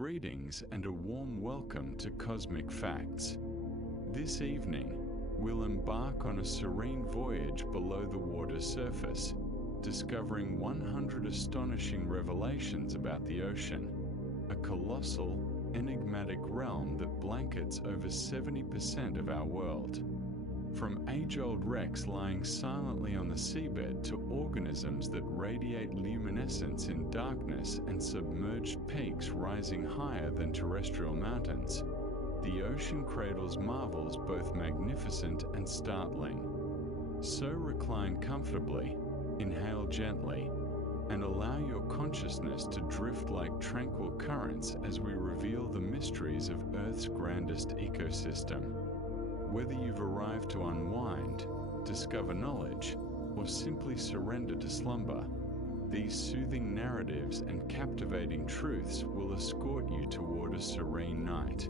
greetings and a warm welcome to Cosmic Facts. This evening, we'll embark on a serene voyage below the water's surface, discovering 100 astonishing revelations about the ocean, a colossal, enigmatic realm that blankets over 70% of our world. From age-old wrecks lying silently on the seabed to organisms that radiate luminescence in darkness and submerged peaks rising higher than terrestrial mountains, the ocean cradles marvels both magnificent and startling. So recline comfortably, inhale gently, and allow your consciousness to drift like tranquil currents as we reveal the mysteries of Earth's grandest ecosystem. Whether you've arrived to unwind, discover knowledge, or simply surrender to slumber, these soothing narratives and captivating truths will escort you toward a serene night.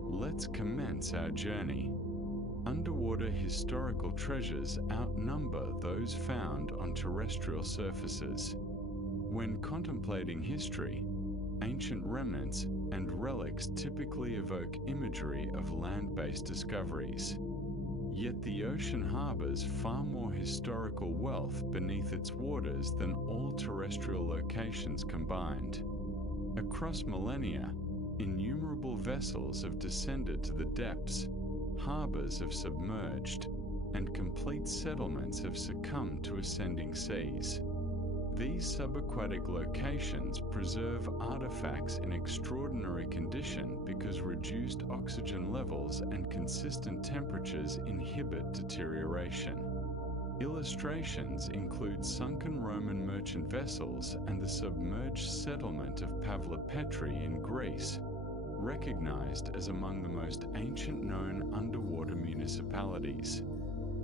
Let's commence our journey. Underwater historical treasures outnumber those found on terrestrial surfaces. When contemplating history, ancient remnants and relics typically evoke imagery of land-based discoveries. Yet the ocean harbors far more historical wealth beneath its waters than all terrestrial locations combined. Across millennia, innumerable vessels have descended to the depths, harbors have submerged, and complete settlements have succumbed to ascending seas. These subaquatic locations preserve artifacts in extraordinary condition because reduced oxygen levels and consistent temperatures inhibit deterioration. Illustrations include sunken Roman merchant vessels and the submerged settlement of Petri in Greece, recognized as among the most ancient known underwater municipalities.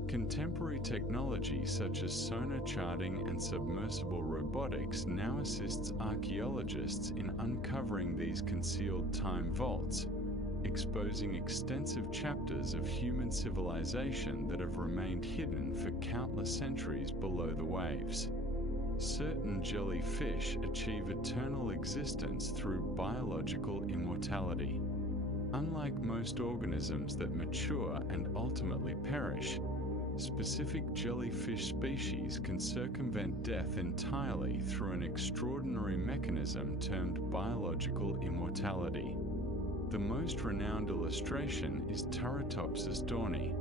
Contemporary technology such as sonar charting and submersible robotics now assists archaeologists in uncovering these concealed time vaults, exposing extensive chapters of human civilization that have remained hidden for countless centuries below the waves. Certain jellyfish achieve eternal existence through biological immortality. Unlike most organisms that mature and ultimately perish, specific jellyfish species can circumvent death entirely through an extraordinary mechanism termed biological immortality. The most renowned illustration is Turritopsis dohrnii,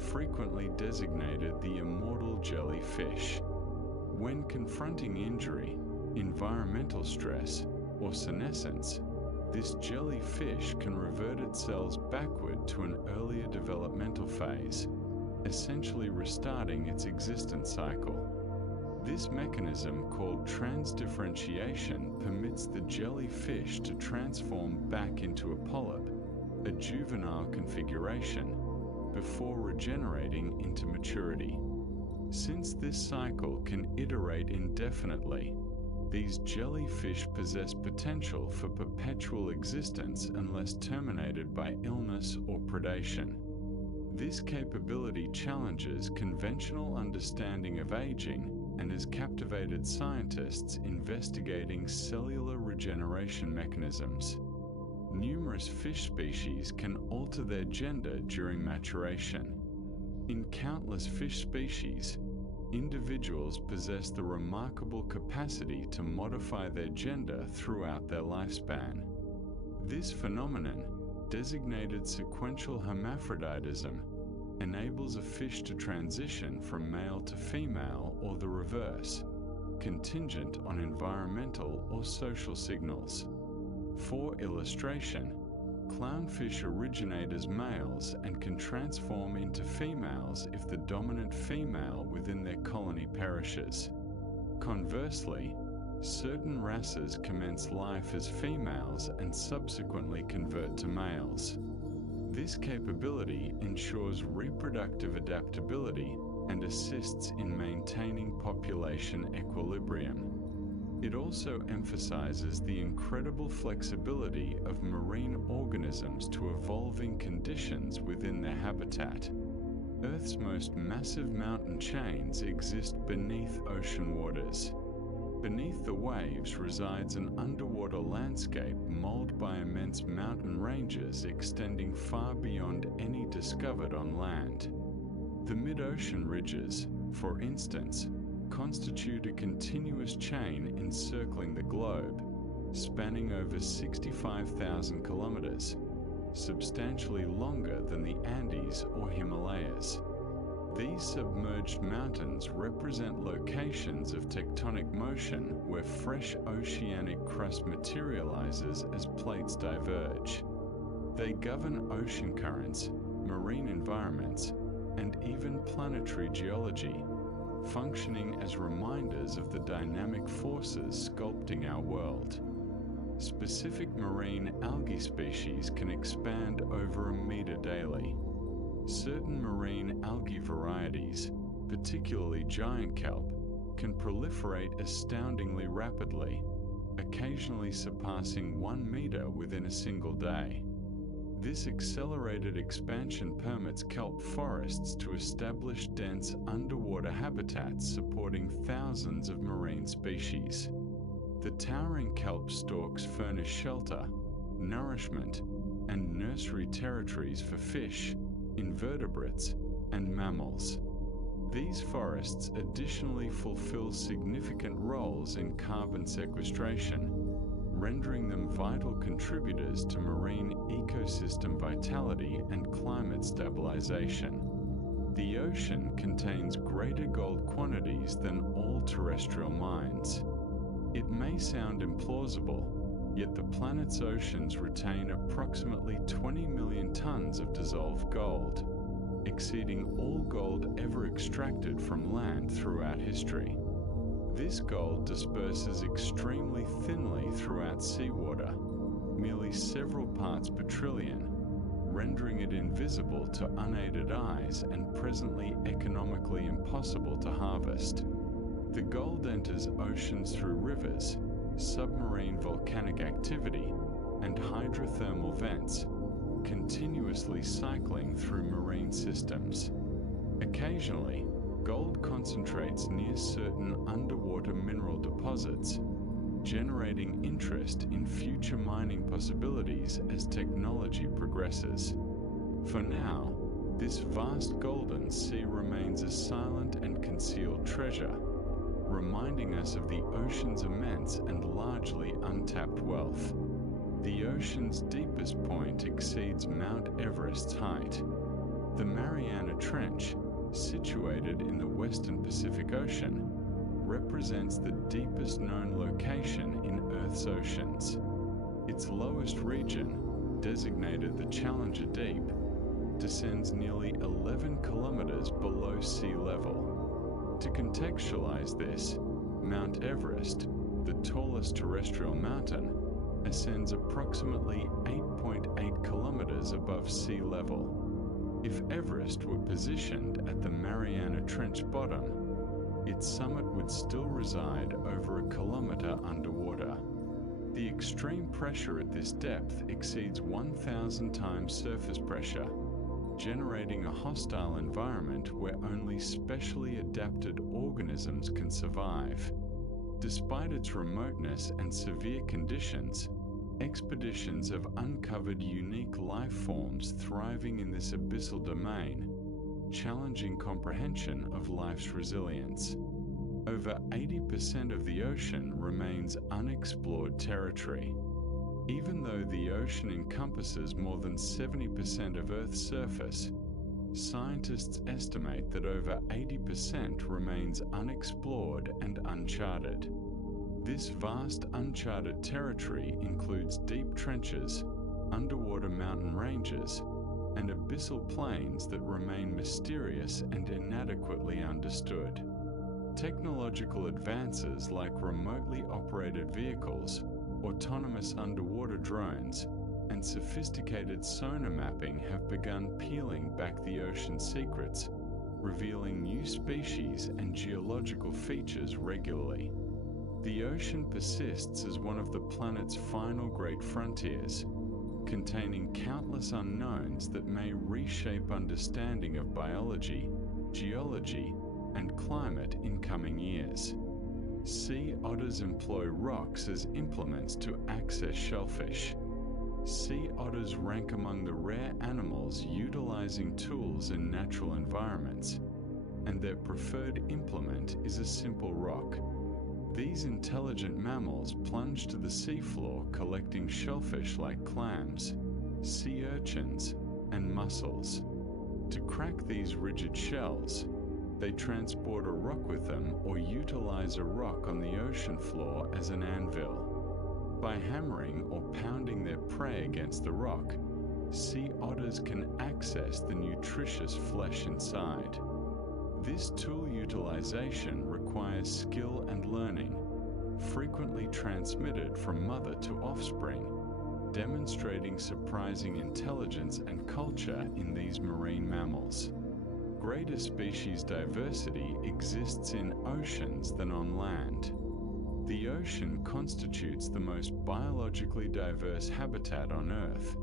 frequently designated the immortal jellyfish. When confronting injury, environmental stress, or senescence, this jellyfish can revert its cells backward to an earlier developmental phase, essentially restarting its existence cycle. This mechanism, called transdifferentiation, permits the jellyfish to transform back into a polyp, a juvenile configuration, before regenerating into maturity. Since this cycle can iterate indefinitely, these jellyfish possess potential for perpetual existence unless terminated by illness or predation. This capability challenges conventional understanding of aging and has captivated scientists investigating cellular regeneration mechanisms. Numerous fish species can alter their gender during maturation. In countless fish species, individuals possess the remarkable capacity to modify their gender throughout their lifespan. This phenomenon, designated sequential hermaphroditism, enables a fish to transition from male to female or the reverse, contingent on environmental or social signals. For illustration, clownfish originate as males and can transform into females if the dominant female within their colony perishes. Conversely, certain wrasses commence life as females and subsequently convert to males. This capability ensures reproductive adaptability and assists in maintaining population equilibrium. It also emphasizes the incredible flexibility of marine organisms to evolving conditions within their habitat. Earth's most massive mountain chains exist beneath ocean waters. Beneath the waves resides an underwater landscape molded by immense mountain ranges extending far beyond any discovered on land. The mid-ocean ridges, for instance, constitute a continuous chain encircling the globe, spanning over 65,000 kilometers, substantially longer than the Andes or Himalayas. These submerged mountains represent locations of tectonic motion where fresh oceanic crust materializes as plates diverge. They govern ocean currents, marine environments, and even planetary geology, functioning as reminders of the dynamic forces sculpting our world. Specific marine algae species can expand over a meter daily. Certain marine algae varieties, particularly giant kelp, can proliferate astoundingly rapidly, occasionally surpassing 1 meter within a single day. This accelerated expansion permits kelp forests to establish dense underwater habitats supporting thousands of marine species. The towering kelp stalks furnish shelter, nourishment, and nursery territories for fish, invertebrates, and mammals. These forests additionally fulfill significant roles in carbon sequestration, rendering them vital contributors to marine ecosystem vitality and climate stabilization. The ocean contains greater gold quantities than all terrestrial mines. It may sound implausible, yet the planet's oceans retain approximately 20 million tons of dissolved gold, exceeding all gold ever extracted from land throughout history. This gold disperses extremely thinly throughout seawater, merely several parts per trillion, rendering it invisible to unaided eyes and presently economically impossible to harvest. The gold enters oceans through rivers, submarine volcanic activity, and hydrothermal vents, continuously cycling through marine systems. Occasionally, gold concentrates near certain underwater mineral deposits, generating interest in future mining possibilities as technology progresses. For now, this vast golden sea remains a silent and concealed treasure, reminding us of the ocean's immense and largely untapped wealth. The ocean's deepest point exceeds Mount Everest's height. The Mariana Trench, situated in the western Pacific Ocean, represents the deepest known location in Earth's oceans. Its lowest region, designated the Challenger Deep, descends nearly 11 kilometers below sea level. To contextualize this, Mount Everest, the tallest terrestrial mountain, ascends approximately 8.8 kilometers above sea level. If Everest were positioned at the Mariana Trench bottom, its summit would still reside over a kilometer underwater. The extreme pressure at this depth exceeds 1,000 times surface pressure, generating a hostile environment where only specially adapted organisms can survive. Despite its remoteness and severe conditions, expeditions have uncovered unique life forms thriving in this abyssal domain, challenging comprehension of life's resilience. Over 80% of the ocean remains unexplored territory. Even though the ocean encompasses more than 70% of Earth's surface, scientists estimate that over 80% remains unexplored and uncharted. This vast uncharted territory includes deep trenches, underwater mountain ranges, and abyssal plains that remain mysterious and inadequately understood. Technological advances like remotely operated vehicles, autonomous underwater drones, and sophisticated sonar mapping have begun peeling back the ocean's secrets, revealing new species and geological features regularly. The ocean persists as one of the planet's final great frontiers, containing countless unknowns that may reshape understanding of biology, geology, and climate in coming years. Sea otters employ rocks as implements to access shellfish. Sea otters rank among the rare animals utilizing tools in natural environments, and their preferred implement is a simple rock. These intelligent mammals plunge to the seafloor collecting shellfish like clams, sea urchins, and mussels. To crack these rigid shells, they transport a rock with them or utilize a rock on the ocean floor as an anvil. By hammering or pounding their prey against the rock, sea otters can access the nutritious flesh inside. This tool utilization requires skill and learning, frequently transmitted from mother to offspring, demonstrating surprising intelligence and culture in these marine mammals. Greater species diversity exists in oceans than on land. The ocean constitutes the most biologically diverse habitat on Earth,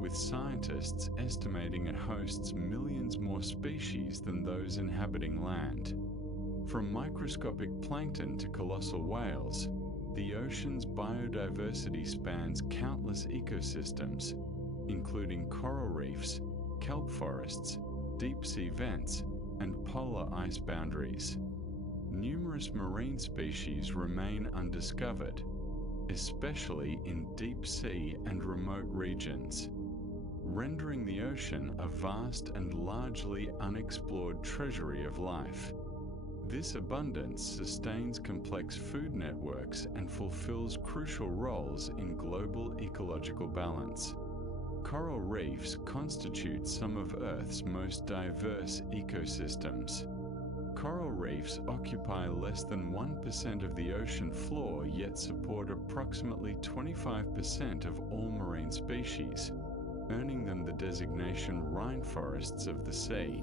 with scientists estimating it hosts millions more species than those inhabiting land. From microscopic plankton to colossal whales, the ocean's biodiversity spans countless ecosystems, including coral reefs, kelp forests, deep-sea vents, and polar ice boundaries. Numerous marine species remain undiscovered, especially in deep-sea and remote regions, rendering the ocean a vast and largely unexplored treasury of life. This abundance sustains complex food networks and fulfills crucial roles in global ecological balance. Coral reefs constitute some of Earth's most diverse ecosystems. Coral reefs occupy less than 1% of the ocean floor, yet support approximately 25% of all marine species, earning them the designation rainforests of the sea.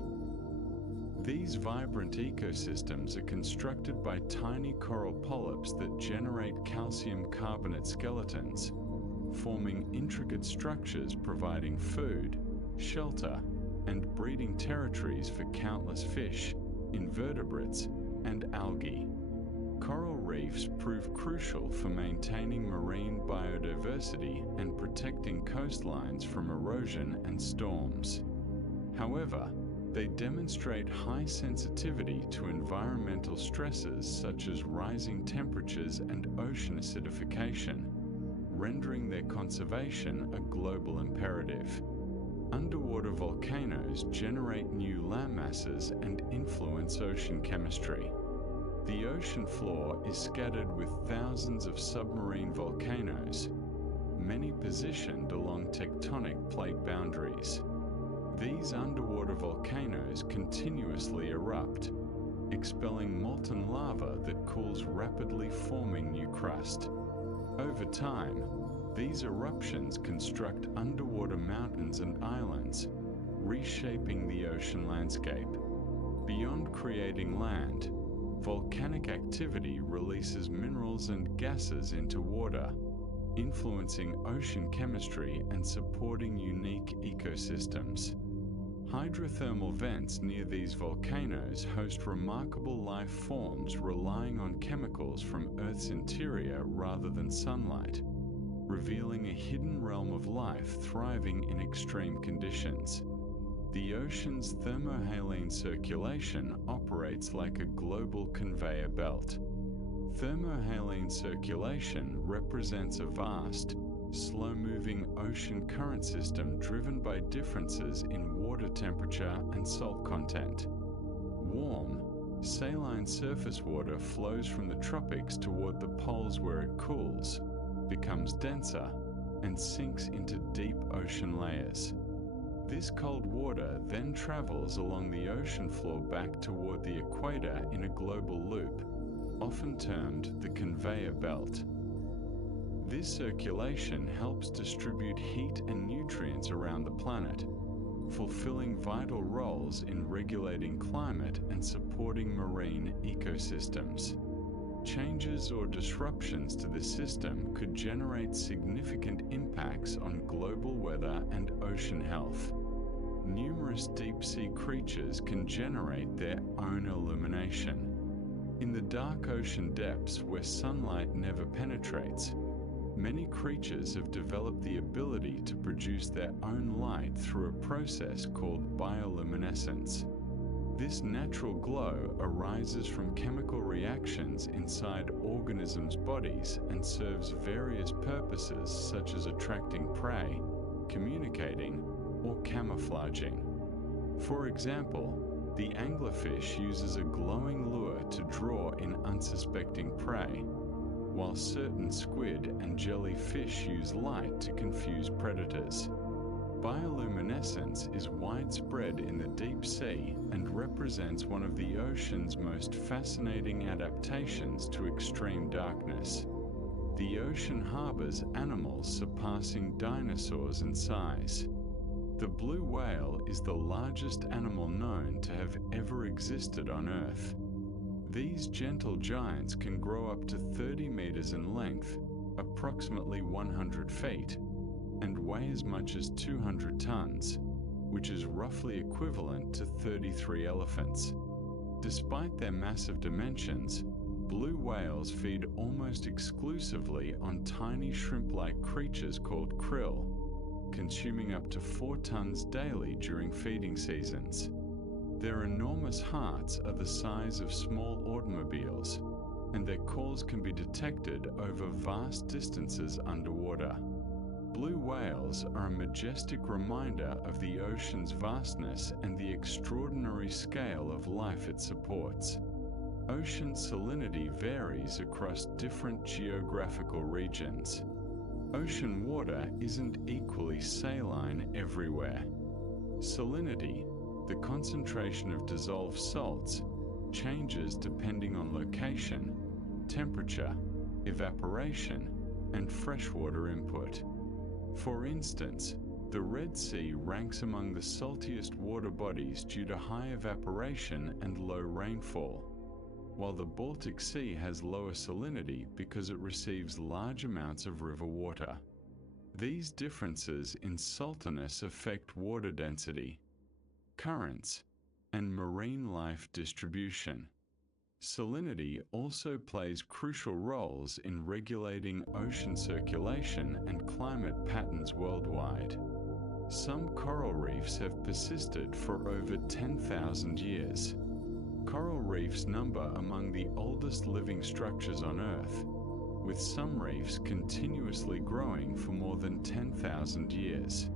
These vibrant ecosystems are constructed by tiny coral polyps that generate calcium carbonate skeletons, forming intricate structures providing food, shelter, and breeding territories for countless fish, invertebrates, and algae. Coral reefs prove crucial for maintaining marine biodiversity and protecting coastlines from erosion and storms. However, they demonstrate high sensitivity to environmental stresses such as rising temperatures and ocean acidification, rendering their conservation a global imperative. Underwater volcanoes generate new landmasses and influence ocean chemistry. The ocean floor is scattered with thousands of submarine volcanoes, many positioned along tectonic plate boundaries. These underwater volcanoes continuously erupt, expelling molten lava that cools rapidly, forming new crust. Over time, these eruptions construct underwater mountains and islands, reshaping the ocean landscape. Beyond creating land, volcanic activity releases minerals and gases into water, influencing ocean chemistry and supporting unique ecosystems. Hydrothermal vents near these volcanoes host remarkable life forms relying on chemicals from Earth's interior rather than sunlight, revealing a hidden realm of life thriving in extreme conditions. The ocean's thermohaline circulation operates like a global conveyor belt. Thermohaline circulation represents a vast, slow-moving ocean current system driven by differences in water temperature and salt content. Warm, saline surface water flows from the tropics toward the poles where it cools, becomes denser, and sinks into deep ocean layers. This cold water then travels along the ocean floor back toward the equator in a global loop, often termed the conveyor belt. This circulation helps distribute heat and nutrients around the planet, fulfilling vital roles in regulating climate and supporting marine ecosystems. Changes or disruptions to the system could generate significant impacts on global weather and ocean health. Numerous deep-sea creatures can generate their own illumination. In the dark ocean depths where sunlight never penetrates, many creatures have developed the ability to produce their own light through a process called bioluminescence. This natural glow arises from chemical reactions inside organisms' bodies and serves various purposes such as attracting prey, communicating, or camouflaging. For example, the anglerfish uses a glowing lure to draw in unsuspecting prey, while certain squid and jellyfish use light to confuse predators. Bioluminescence is widespread in the deep sea and represents one of the ocean's most fascinating adaptations to extreme darkness. The ocean harbors animals surpassing dinosaurs in size. The blue whale is the largest animal known to have ever existed on Earth. These gentle giants can grow up to 30 meters in length, approximately 100 feet, and weigh as much as 200 tons, which is roughly equivalent to 33 elephants. Despite their massive dimensions, blue whales feed almost exclusively on tiny shrimp-like creatures called krill, consuming up to 4 tons daily during feeding seasons. Their enormous hearts are the size of small automobiles, and their calls can be detected over vast distances underwater. Blue whales are a majestic reminder of the ocean's vastness and the extraordinary scale of life it supports. Ocean salinity varies across different geographical regions. Ocean water isn't equally saline everywhere. Salinity, the concentration of dissolved salts, changes depending on location, temperature, evaporation, and freshwater input. For instance, the Red Sea ranks among the saltiest water bodies due to high evaporation and low rainfall, while the Baltic Sea has lower salinity because it receives large amounts of river water. These differences in saltiness affect water density, currents, and marine life distribution. Salinity also plays crucial roles in regulating ocean circulation and climate patterns worldwide. Some coral reefs have persisted for over 10,000 years. Coral reefs number among the oldest living structures on Earth, with some reefs continuously growing for more than 10,000 years.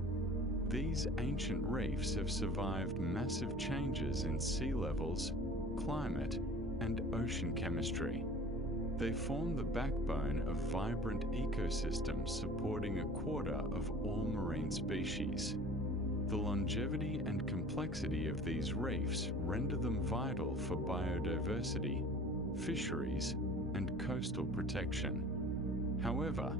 These ancient reefs have survived massive changes in sea levels, climate, and ocean chemistry. They form the backbone of vibrant ecosystems supporting a quarter of all marine species. The longevity and complexity of these reefs render them vital for biodiversity, fisheries, and coastal protection. However,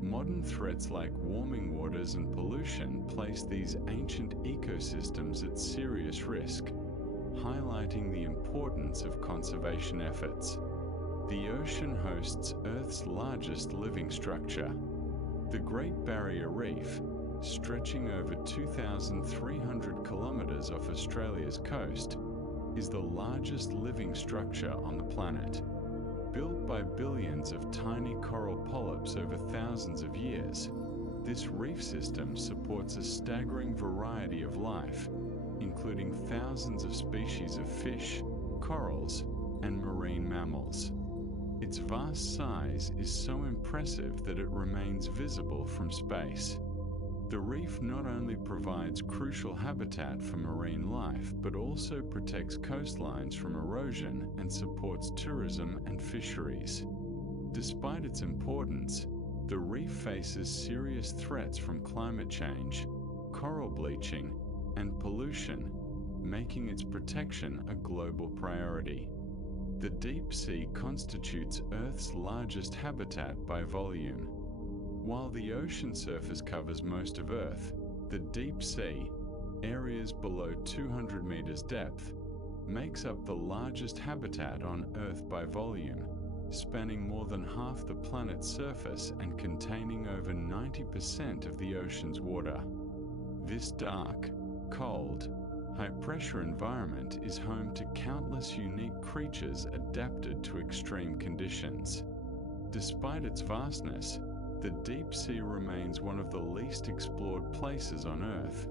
modern threats like warming waters and pollution place these ancient ecosystems at serious risk, highlighting the importance of conservation efforts. The ocean hosts Earth's largest living structure. The Great Barrier Reef, stretching over 2,300 kilometers off Australia's coast, is the largest living structure on the planet. Built by billions of tiny coral polyps over thousands of years, this reef system supports a staggering variety of life, including thousands of species of fish, corals, and marine mammals. Its vast size is so impressive that it remains visible from space. The reef not only provides crucial habitat for marine life, but also protects coastlines from erosion and supports tourism and fisheries. Despite its importance, the reef faces serious threats from climate change, coral bleaching, and pollution, making its protection a global priority. The deep sea constitutes Earth's largest habitat by volume. While the ocean surface covers most of Earth, the deep sea, areas below 200 meters depth, makes up the largest habitat on Earth by volume, spanning more than half the planet's surface and containing over 90% of the ocean's water. This dark, cold, high-pressure environment is home to countless unique creatures adapted to extreme conditions. Despite its vastness, the deep sea remains one of the least explored places on Earth,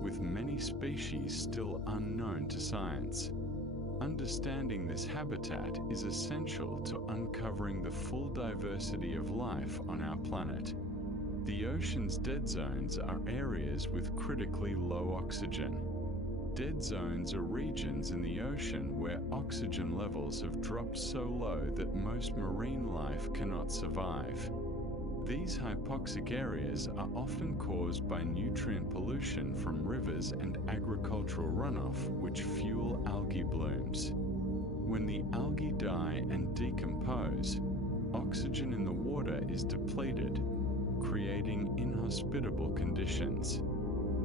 with many species still unknown to science. Understanding this habitat is essential to uncovering the full diversity of life on our planet. The ocean's dead zones are areas with critically low oxygen. Dead zones are regions in the ocean where oxygen levels have dropped so low that most marine life cannot survive. These hypoxic areas are often caused by nutrient pollution from rivers and agricultural runoff, which fuel algae blooms. When the algae die and decompose, oxygen in the water is depleted, creating inhospitable conditions.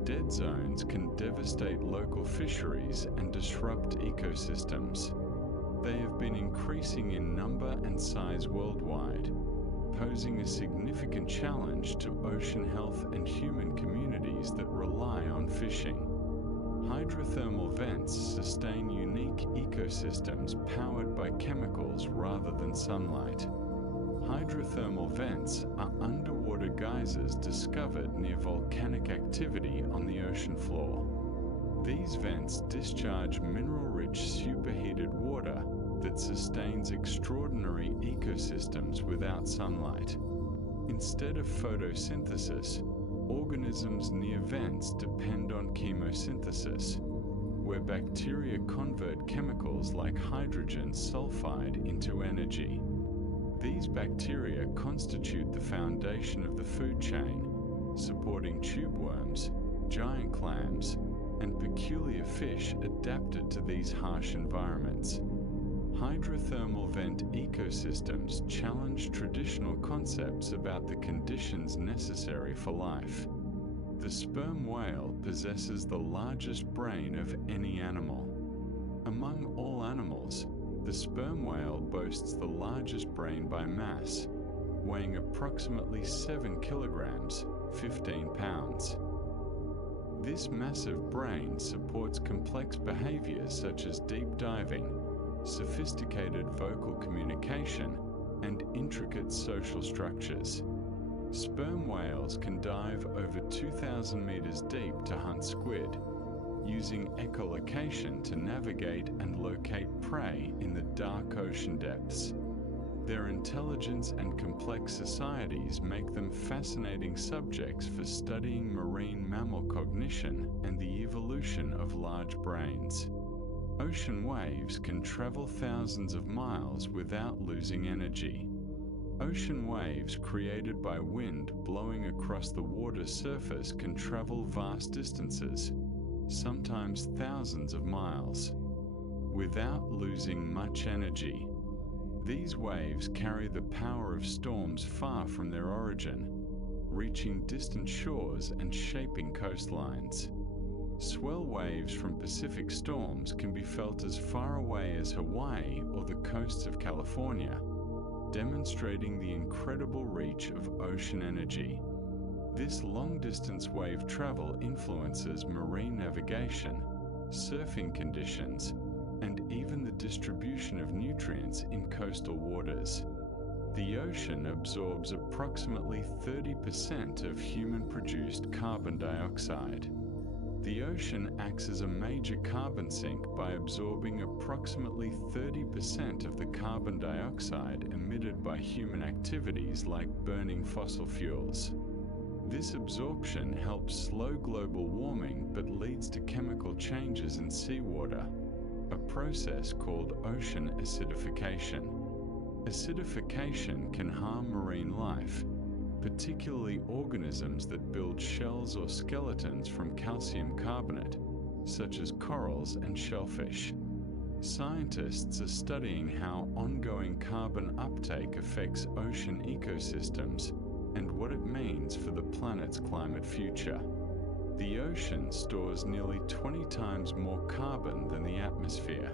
Dead zones can devastate local fisheries and disrupt ecosystems. They have been increasing in number and size worldwide, posing a significant challenge to ocean health and human communities that rely on fishing. Hydrothermal vents sustain unique ecosystems powered by chemicals rather than sunlight. Hydrothermal vents are underwater geysers discovered near volcanic activity on the ocean floor. These vents discharge mineral-rich superheated water that sustains extraordinary ecosystems without sunlight. Instead of photosynthesis, organisms near vents depend on chemosynthesis, where bacteria convert chemicals like hydrogen sulfide into energy. These bacteria constitute the foundation of the food chain, supporting tube worms, giant clams, and peculiar fish adapted to these harsh environments. Hydrothermal vent ecosystems challenge traditional concepts about the conditions necessary for life. The sperm whale possesses the largest brain of any animal. Among all animals, the sperm whale boasts the largest brain by mass, weighing approximately 7 kilograms, 15 pounds. This massive brain supports complex behaviors such as deep diving, sophisticated vocal communication, and intricate social structures. Sperm whales can dive over 2,000 meters deep to hunt squid, using echolocation to navigate and locate prey in the dark ocean depths. Their intelligence and complex societies make them fascinating subjects for studying marine mammal cognition and the evolution of large brains. Ocean waves can travel thousands of miles without losing energy. Ocean waves created by wind blowing across the water's surface can travel vast distances, sometimes thousands of miles, without losing much energy. These waves carry the power of storms far from their origin, reaching distant shores and shaping coastlines. Swell waves from Pacific storms can be felt as far away as Hawaii or the coasts of California, demonstrating the incredible reach of ocean energy. This long-distance wave travel influences marine navigation, surfing conditions, and even the distribution of nutrients in coastal waters. The ocean absorbs approximately 30% of human-produced carbon dioxide. The ocean acts as a major carbon sink by absorbing approximately 30% of the carbon dioxide emitted by human activities like burning fossil fuels. This absorption helps slow global warming but leads to chemical changes in seawater, a process called ocean acidification. Acidification can harm marine life, particularly organisms that build shells or skeletons from calcium carbonate, such as corals and shellfish. Scientists are studying how ongoing carbon uptake affects ocean ecosystems and what it means for the planet's climate future. The ocean stores nearly 20 times more carbon than the atmosphere.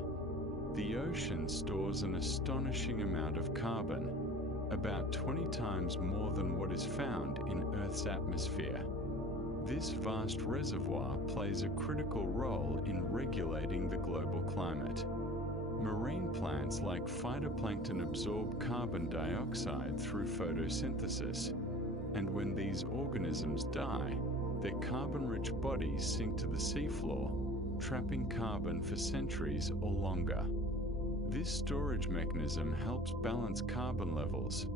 The ocean stores an astonishing amount of carbon, about 20 times more than what is found in Earth's atmosphere. This vast reservoir plays a critical role in regulating the global climate. Marine plants like phytoplankton absorb carbon dioxide through photosynthesis, and when these organisms die, their carbon-rich bodies sink to the seafloor, trapping carbon for centuries or longer. This storage mechanism helps balance carbon levels,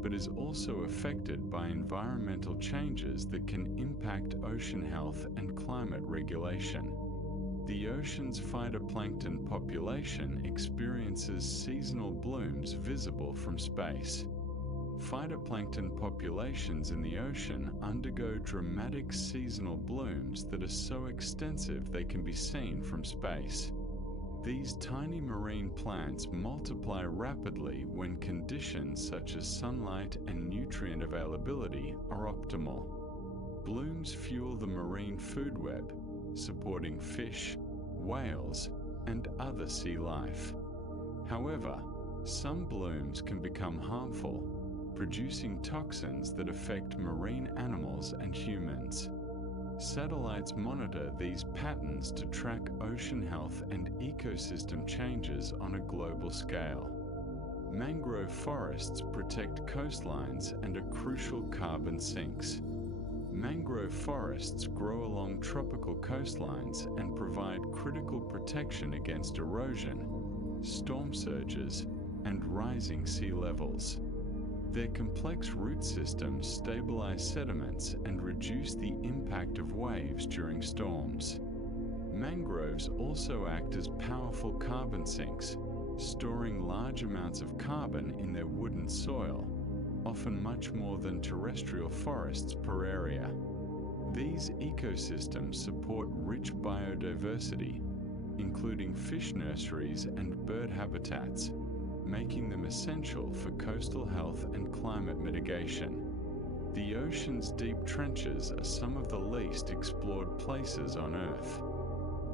but is also affected by environmental changes that can impact ocean health and climate regulation. The ocean's phytoplankton population experiences seasonal blooms visible from space. Phytoplankton populations in the ocean undergo dramatic seasonal blooms that are so extensive they can be seen from space. These tiny marine plants multiply rapidly when conditions such as sunlight and nutrient availability are optimal. Blooms fuel the marine food web, supporting fish, whales, and other sea life. However, some blooms can become harmful, producing toxins that affect marine animals and humans. Satellites monitor these patterns to track ocean health and ecosystem changes on a global scale. Mangrove forests protect coastlines and are crucial carbon sinks. Mangrove forests grow along tropical coastlines and provide critical protection against erosion, storm surges, and rising sea levels. Their complex root systems stabilize sediments and reduce the impact of waves during storms. Mangroves also act as powerful carbon sinks, storing large amounts of carbon in their wooded soil, often much more than terrestrial forests per area. These ecosystems support rich biodiversity, including fish nurseries and bird habitats, making them essential for coastal health and climate mitigation. The ocean's deep trenches are some of the least explored places on Earth.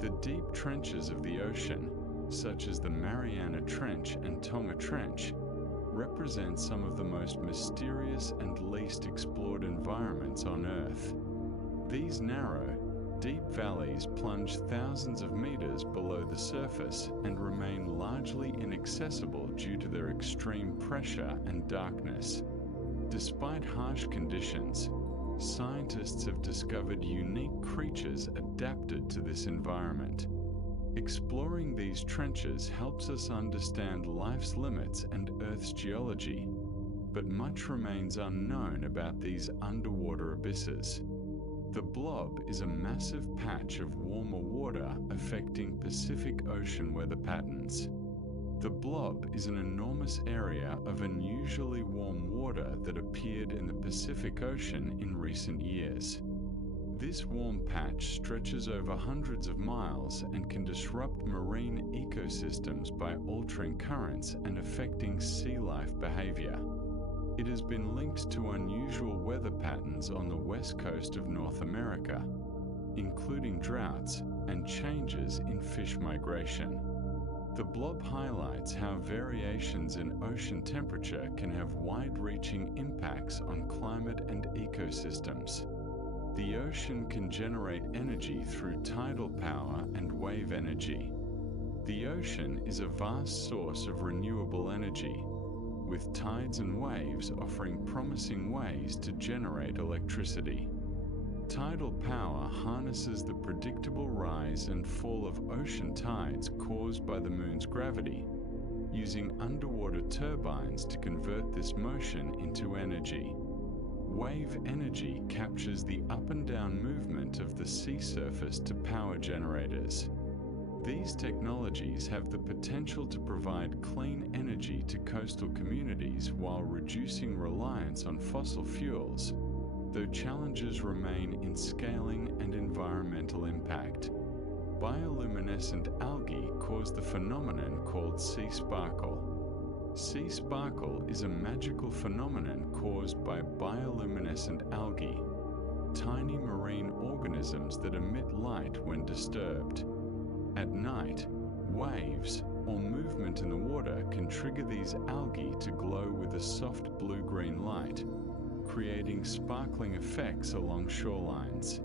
The deep trenches of the ocean, such as the Mariana Trench and Tonga Trench, represent some of the most mysterious and least explored environments on Earth. These narrow, deep valleys plunge thousands of meters below the surface and remain largely inaccessible due to their extreme pressure and darkness. Despite harsh conditions, scientists have discovered unique creatures adapted to this environment. Exploring these trenches helps us understand life's limits and Earth's geology, but much remains unknown about these underwater abysses. The blob is a massive patch of warmer water affecting Pacific Ocean weather patterns. The blob is an enormous area of unusually warm water that appeared in the Pacific Ocean in recent years. This warm patch stretches over hundreds of miles and can disrupt marine ecosystems by altering currents and affecting sea life behavior. It has been linked to unusual weather patterns on the west coast of North America, including droughts and changes in fish migration. The blob highlights how variations in ocean temperature can have wide-reaching impacts on climate and ecosystems. The ocean can generate energy through tidal power and wave energy. The ocean is a vast source of renewable energy, with tides and waves offering promising ways to generate electricity. Tidal power harnesses the predictable rise and fall of ocean tides caused by the moon's gravity, using underwater turbines to convert this motion into energy. Wave energy captures the up and down movement of the sea surface to power generators. These technologies have the potential to provide clean energy to coastal communities while reducing reliance on fossil fuels, though challenges remain in scaling and environmental impact. Bioluminescent algae cause the phenomenon called sea sparkle. Sea sparkle is a magical phenomenon caused by bioluminescent algae, tiny marine organisms that emit light when disturbed. At night, waves or movement in the water can trigger these algae to glow with a soft blue-green light, creating sparkling effects along shorelines.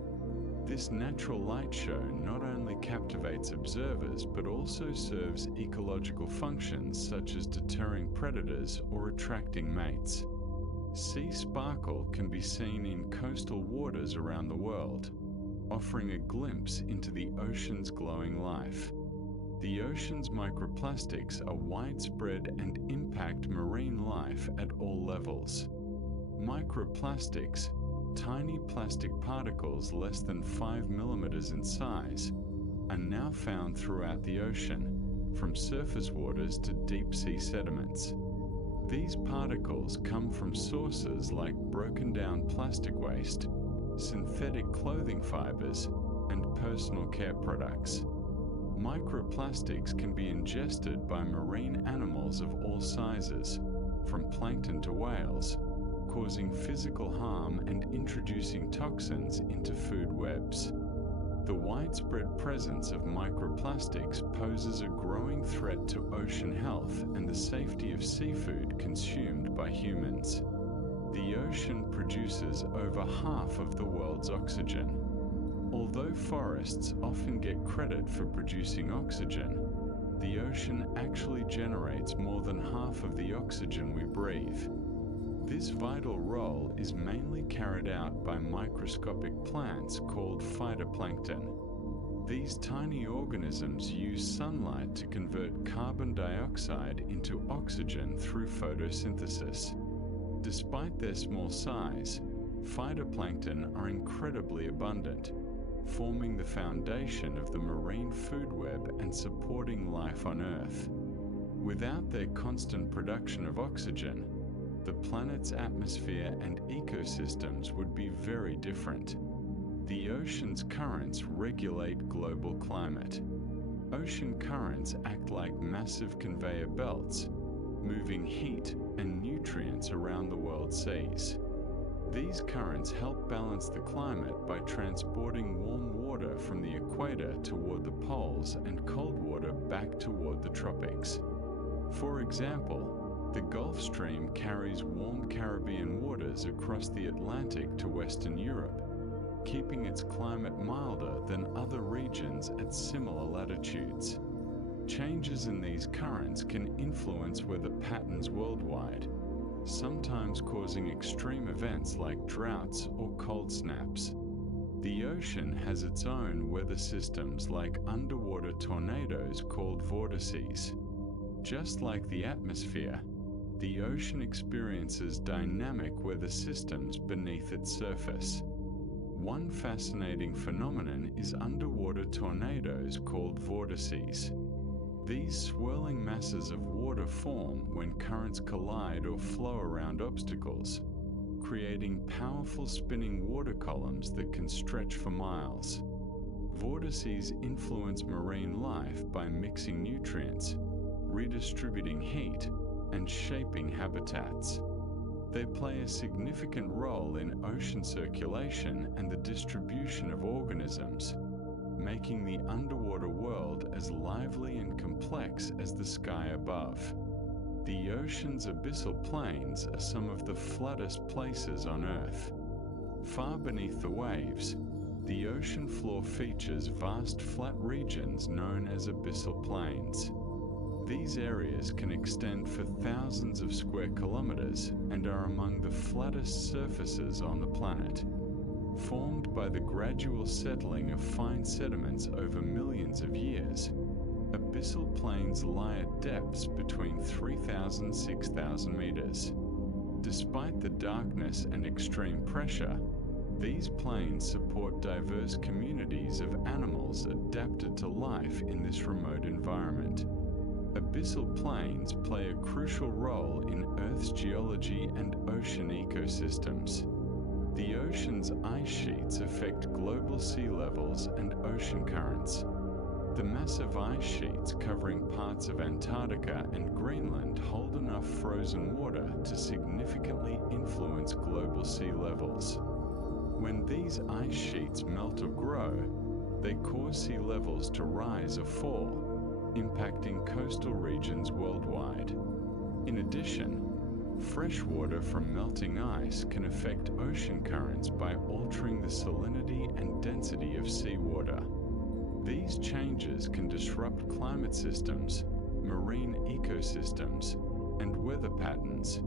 This natural light show not only captivates observers but also serves ecological functions such as deterring predators or attracting mates. Sea sparkle can be seen in coastal waters around the world, offering a glimpse into the ocean's glowing life. The ocean's microplastics are widespread and impact marine life at all levels. Microplastics, tiny plastic particles less than 5 millimeters in size, are now found throughout the ocean, from surface waters to deep-sea sediments. These particles come from sources like broken-down plastic waste, synthetic clothing fibers, and personal care products. Microplastics can be ingested by marine animals of all sizes, from plankton to whales, causing physical harm and introducing toxins into food webs. The widespread presence of microplastics poses a growing threat to ocean health and the safety of seafood consumed by humans. The ocean produces over half of the world's oxygen. Although forests often get credit for producing oxygen, the ocean actually generates more than half of the oxygen we breathe. This vital role is mainly carried out by microscopic plants called phytoplankton. These tiny organisms use sunlight to convert carbon dioxide into oxygen through photosynthesis. Despite their small size, phytoplankton are incredibly abundant, forming the foundation of the marine food web and supporting life on Earth. Without their constant production of oxygen, the planet's atmosphere and ecosystems would be very different. The ocean's currents regulate global climate. Ocean currents act like massive conveyor belts, moving heat and nutrients around the world's seas. These currents help balance the climate by transporting warm water from the equator toward the poles and cold water back toward the tropics. For example, the Gulf Stream carries warm Caribbean waters across the Atlantic to Western Europe, keeping its climate milder than other regions at similar latitudes. Changes in these currents can influence weather patterns worldwide, sometimes causing extreme events like droughts or cold snaps. The ocean has its own weather systems like underwater tornadoes called vortices. Just like the atmosphere, the ocean experiences dynamic weather systems beneath its surface. One fascinating phenomenon is underwater tornadoes called vortices. These swirling masses of water form when currents collide or flow around obstacles, creating powerful spinning water columns that can stretch for miles. Vortices influence marine life by mixing nutrients, redistributing heat, and shaping habitats. They play a significant role in ocean circulation and the distribution of organisms, making the underwater world as lively and complex as the sky above. The ocean's abyssal plains are some of the flattest places on Earth. Far beneath the waves, the ocean floor features vast flat regions known as abyssal plains. These areas can extend for thousands of square kilometers and are among the flattest surfaces on the planet. Formed by the gradual settling of fine sediments over millions of years, abyssal plains lie at depths between 3,000 and 6,000 meters. Despite the darkness and extreme pressure, these plains support diverse communities of animals adapted to life in this remote environment. Abyssal plains play a crucial role in Earth's geology and ocean ecosystems. The ocean's ice sheets affect global sea levels and ocean currents. The massive ice sheets covering parts of Antarctica and Greenland hold enough frozen water to significantly influence global sea levels. When these ice sheets melt or grow, they cause sea levels to rise or fall, impacting coastal regions worldwide. In addition, fresh water from melting ice can affect ocean currents by altering the salinity and density density of seawater. These changes can disrupt climate systems, marine ecosystems, and weather patterns,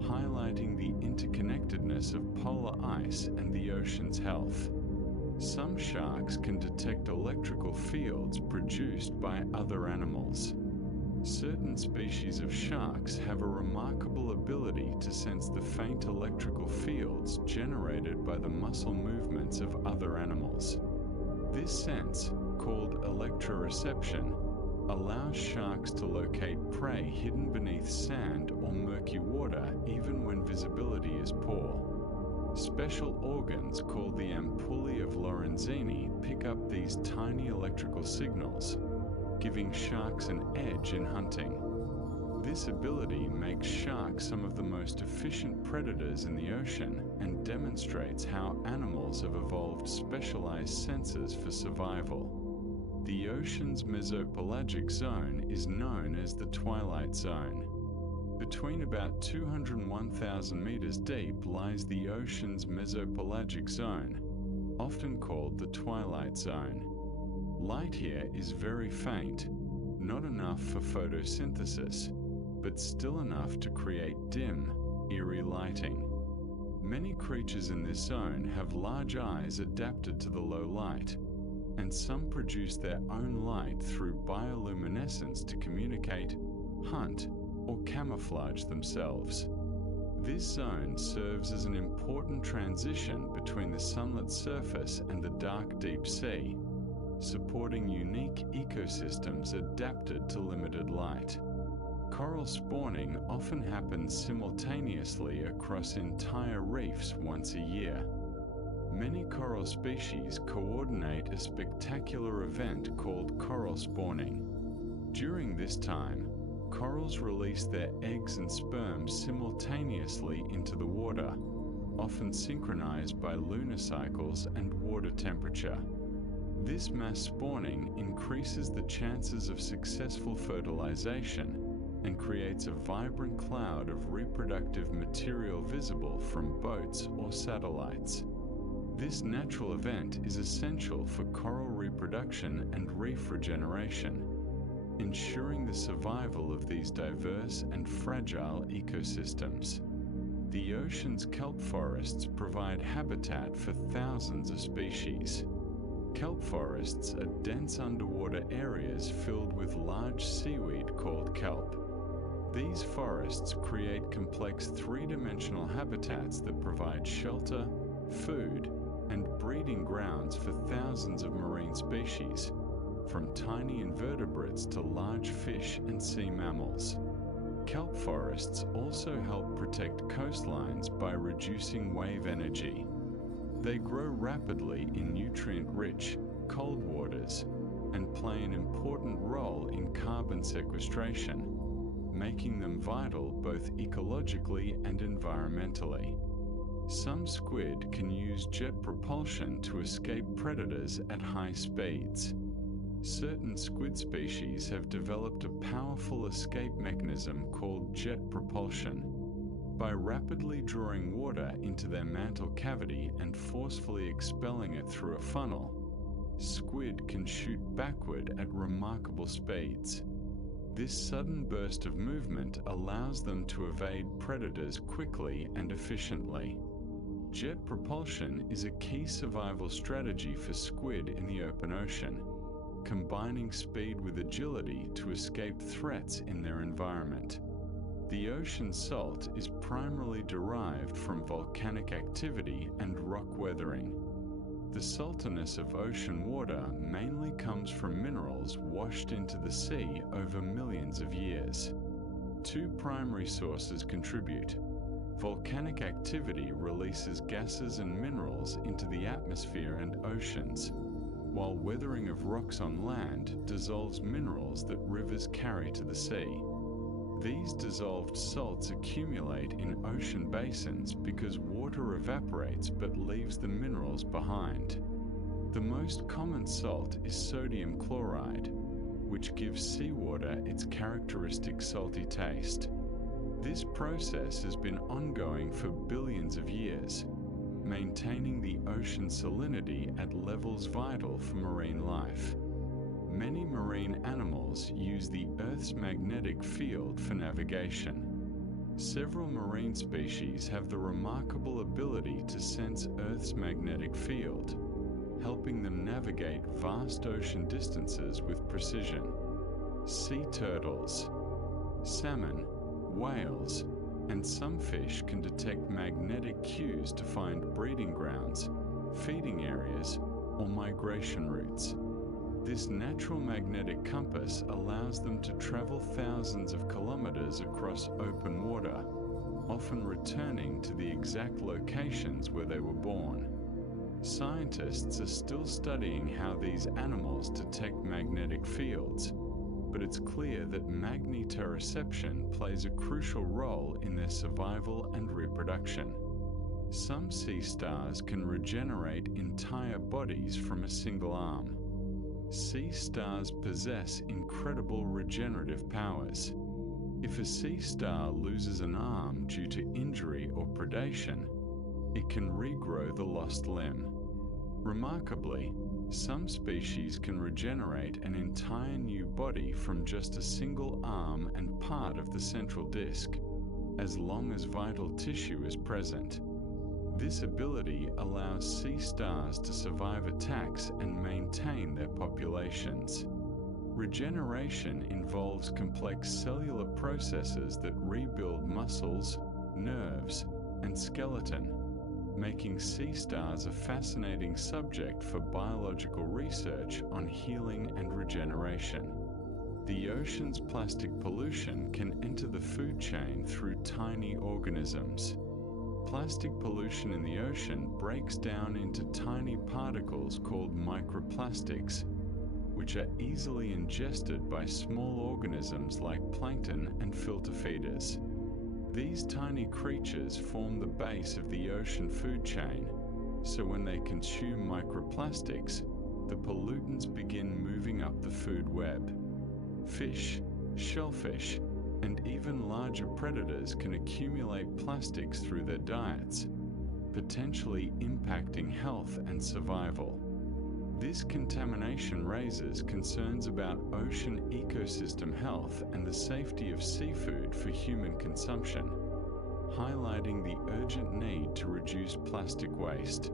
highlighting the interconnectedness of polar ice and the ocean's health. Some sharks can detect electrical fields produced by other animals. Certain species of sharks have a remarkable ability to sense the faint electrical fields generated by the muscle movements of other animals. This sense, called electroreception, allows sharks to locate prey hidden beneath sand or murky water even when visibility is poor. Special organs called the ampullae of Lorenzini pick up these tiny electrical signals, giving sharks an edge in hunting. This ability makes sharks some of the most efficient predators in the ocean and demonstrates how animals have evolved specialized senses for survival. The ocean's mesopelagic zone is known as the twilight zone. Between about 201,000 meters deep lies the ocean's mesopelagic zone, often called the twilight zone. Light here is very faint, not enough for photosynthesis, but still enough to create dim, eerie lighting. Many creatures in this zone have large eyes adapted to the low light, and some produce their own light through bioluminescence to communicate, hunt, or camouflage themselves. This zone serves as an important transition between the sunlit surface and the dark deep sea, supporting unique ecosystems adapted to limited light. Coral spawning often happens simultaneously across entire reefs once a year. Many coral species coordinate a spectacular event called coral spawning. During this time, corals release their eggs and sperm simultaneously into the water, often synchronized by lunar cycles and water temperature. This mass spawning increases the chances of successful fertilization and creates a vibrant cloud of reproductive material visible from boats or satellites. This natural event is essential for coral reproduction and reef regeneration, ensuring the survival of these diverse and fragile ecosystems. The ocean's kelp forests provide habitat for thousands of species. Kelp forests are dense underwater areas filled with large seaweed called kelp. These forests create complex three-dimensional habitats that provide shelter, food, and breeding grounds for thousands of marine species, from tiny invertebrates to large fish and sea mammals. Kelp forests also help protect coastlines by reducing wave energy. They grow rapidly in nutrient-rich, cold waters and play an important role in carbon sequestration, making them vital both ecologically and environmentally. Some squid can use jet propulsion to escape predators at high speeds. Certain squid species have developed a powerful escape mechanism called jet propulsion. By rapidly drawing water into their mantle cavity and forcefully expelling it through a funnel, squid can shoot backward at remarkable speeds. This sudden burst of movement allows them to evade predators quickly and efficiently. Jet propulsion is a key survival strategy for squid in the open ocean, combining speed with agility to escape threats in their environment. The ocean salt is primarily derived from volcanic activity and rock weathering. The saltiness of ocean water mainly comes from minerals washed into the sea over millions of years. Two primary sources contribute. Volcanic activity releases gases and minerals into the atmosphere and oceans, while weathering of rocks on land dissolves minerals that rivers carry to the sea. These dissolved salts accumulate in ocean basins because water evaporates but leaves the minerals behind. The most common salt is sodium chloride, which gives seawater its characteristic salty taste. This process has been ongoing for billions of years, maintaining the ocean salinity at levels vital for marine life. Many marine animals use the Earth's magnetic field for navigation. Several marine species have the remarkable ability to sense Earth's magnetic field, helping them navigate vast ocean distances with precision. Sea turtles, salmon, whales, and some fish can detect magnetic cues to find breeding grounds, feeding areas, or migration routes. This natural magnetic compass allows them to travel thousands of kilometers across open water, often returning to the exact locations where they were born. Scientists are still studying how these animals detect magnetic fields, but it's clear that magnetoreception plays a crucial role in their survival and reproduction. Some sea stars can regenerate entire bodies from a single arm. Sea stars possess incredible regenerative powers. If a sea star loses an arm due to injury or predation, it can regrow the lost limb. Remarkably, some species can regenerate an entire new body from just a single arm and part of the central disc, as long as vital tissue is present. This ability allows sea stars to survive attacks and maintain their populations. Regeneration involves complex cellular processes that rebuild muscles, nerves, and skeleton, making sea stars a fascinating subject for biological research on healing and regeneration. The ocean's plastic pollution can enter the food chain through tiny organisms. Plastic pollution in the ocean breaks down into tiny particles called microplastics, which are easily ingested by small organisms like plankton and filter feeders. These tiny creatures form the base of the ocean food chain, so when they consume microplastics, the pollutants begin moving up the food web. Fish, shellfish, and even larger predators can accumulate plastics through their diets, potentially impacting health and survival. This contamination raises concerns about ocean ecosystem health and the safety of seafood for human consumption, highlighting the urgent need to reduce plastic waste.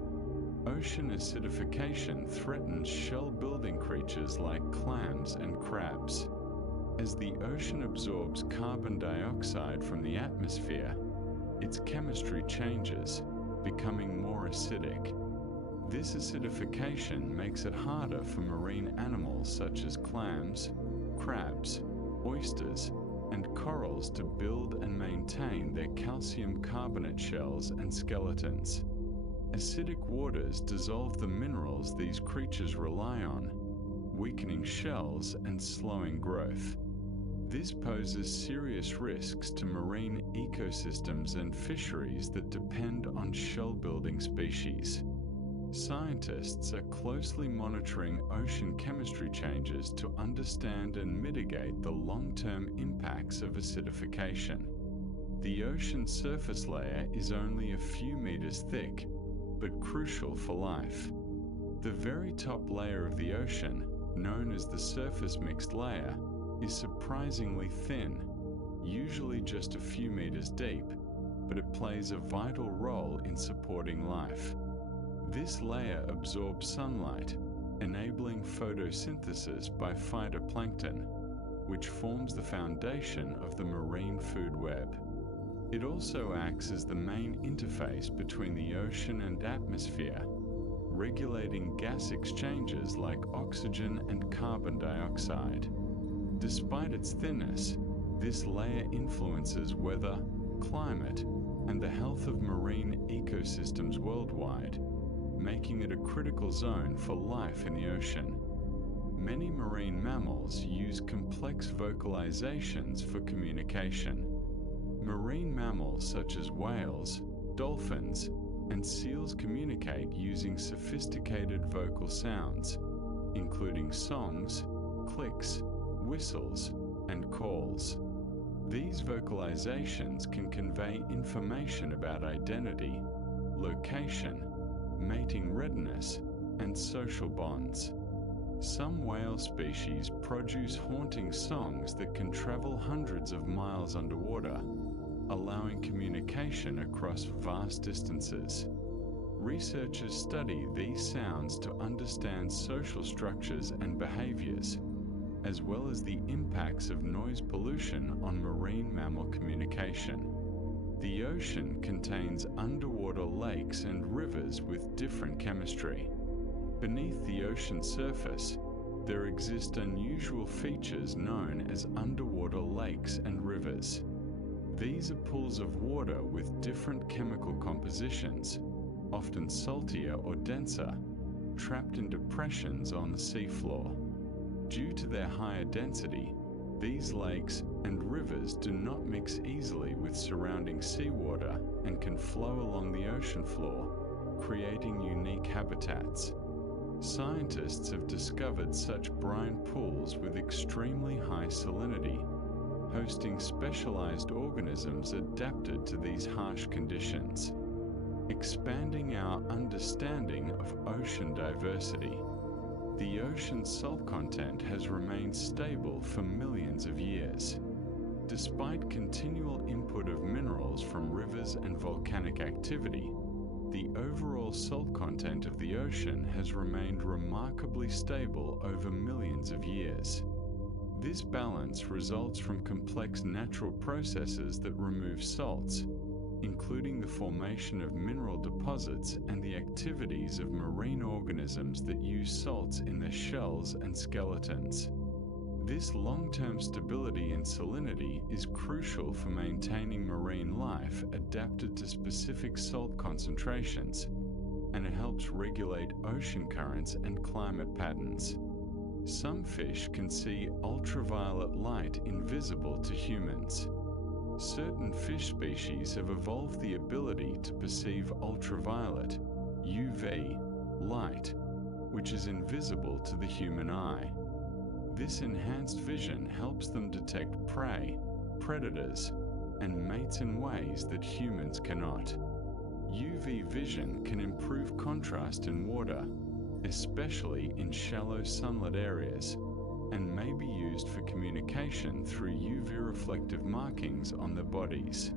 Ocean acidification threatens shell-building creatures like clams and crabs. As the ocean absorbs carbon dioxide from the atmosphere, its chemistry changes, becoming more acidic. This acidification makes it harder for marine animals such as clams, crabs, oysters, and corals to build and maintain their calcium carbonate shells and skeletons. Acidic waters dissolve the minerals these creatures rely on, weakening shells and slowing growth. This poses serious risks to marine ecosystems and fisheries that depend on shell-building species. Scientists are closely monitoring ocean chemistry changes to understand and mitigate the long-term impacts of acidification. The ocean surface layer is only a few meters thick, but crucial for life. The very top layer of the ocean, known as the surface mixed layer, is surprisingly thin, usually just a few meters deep, but it plays a vital role in supporting life. This layer absorbs sunlight, enabling photosynthesis by phytoplankton, which forms the foundation of the marine food web. It also acts as the main interface between the ocean and atmosphere, regulating gas exchanges like oxygen and carbon dioxide. Despite its thinness, this layer influences weather, climate, and the health of marine ecosystems worldwide, making it a critical zone for life in the ocean. Many marine mammals use complex vocalizations for communication. Marine mammals such as whales, dolphins, and seals communicate using sophisticated vocal sounds, including songs, clicks, whistles, and calls. These vocalizations can convey information about identity, location, mating readiness, and social bonds. Some whale species produce haunting songs that can travel hundreds of miles underwater, allowing communication across vast distances. Researchers study these sounds to understand social structures and behaviors, as well as the impacts of noise pollution on marine mammal communication. The ocean contains underwater lakes and rivers with different chemistry. Beneath the ocean surface, there exist unusual features known as underwater lakes and rivers. These are pools of water with different chemical compositions, often saltier or denser, trapped in depressions on the seafloor. Due to their higher density, these lakes and rivers do not mix easily with surrounding seawater and can flow along the ocean floor, creating unique habitats. Scientists have discovered such brine pools with extremely high salinity, hosting specialized organisms adapted to these harsh conditions, expanding our understanding of ocean diversity. The ocean's salt content has remained stable for millions of years. Despite continual input of minerals from rivers and volcanic activity, the overall salt content of the ocean has remained remarkably stable over millions of years. This balance results from complex natural processes that remove salts, including the formation of mineral deposits and the activities of marine organisms that use salts in their shells and skeletons. This long-term stability and salinity is crucial for maintaining marine life adapted to specific salt concentrations, and it helps regulate ocean currents and climate patterns. Some fish can see ultraviolet light invisible to humans. Certain fish species have evolved the ability to perceive ultraviolet, UV, light, which is invisible to the human eye. This enhanced vision helps them detect prey, predators, and mates in ways that humans cannot. UV vision can improve contrast in water, especially in shallow sunlit areas, and may be used for communication through UV reflective markings on their bodies.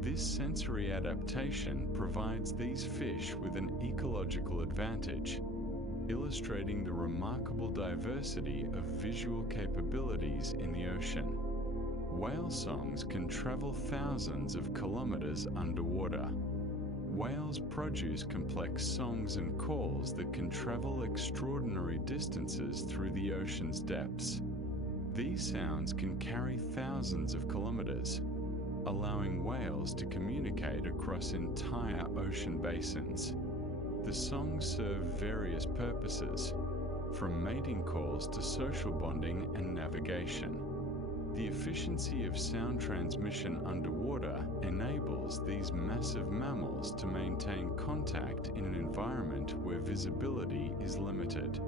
This sensory adaptation provides these fish with an ecological advantage, illustrating the remarkable diversity of visual capabilities in the ocean. Whale songs can travel thousands of kilometers underwater. Whales produce complex songs and calls that can travel extraordinary distances through the ocean's depths. These sounds can carry thousands of kilometers, allowing whales to communicate across entire ocean basins. The songs serve various purposes, from mating calls to social bonding and navigation. The efficiency of sound transmission underwater enables these massive mammals to maintain contact in an environment where visibility is limited.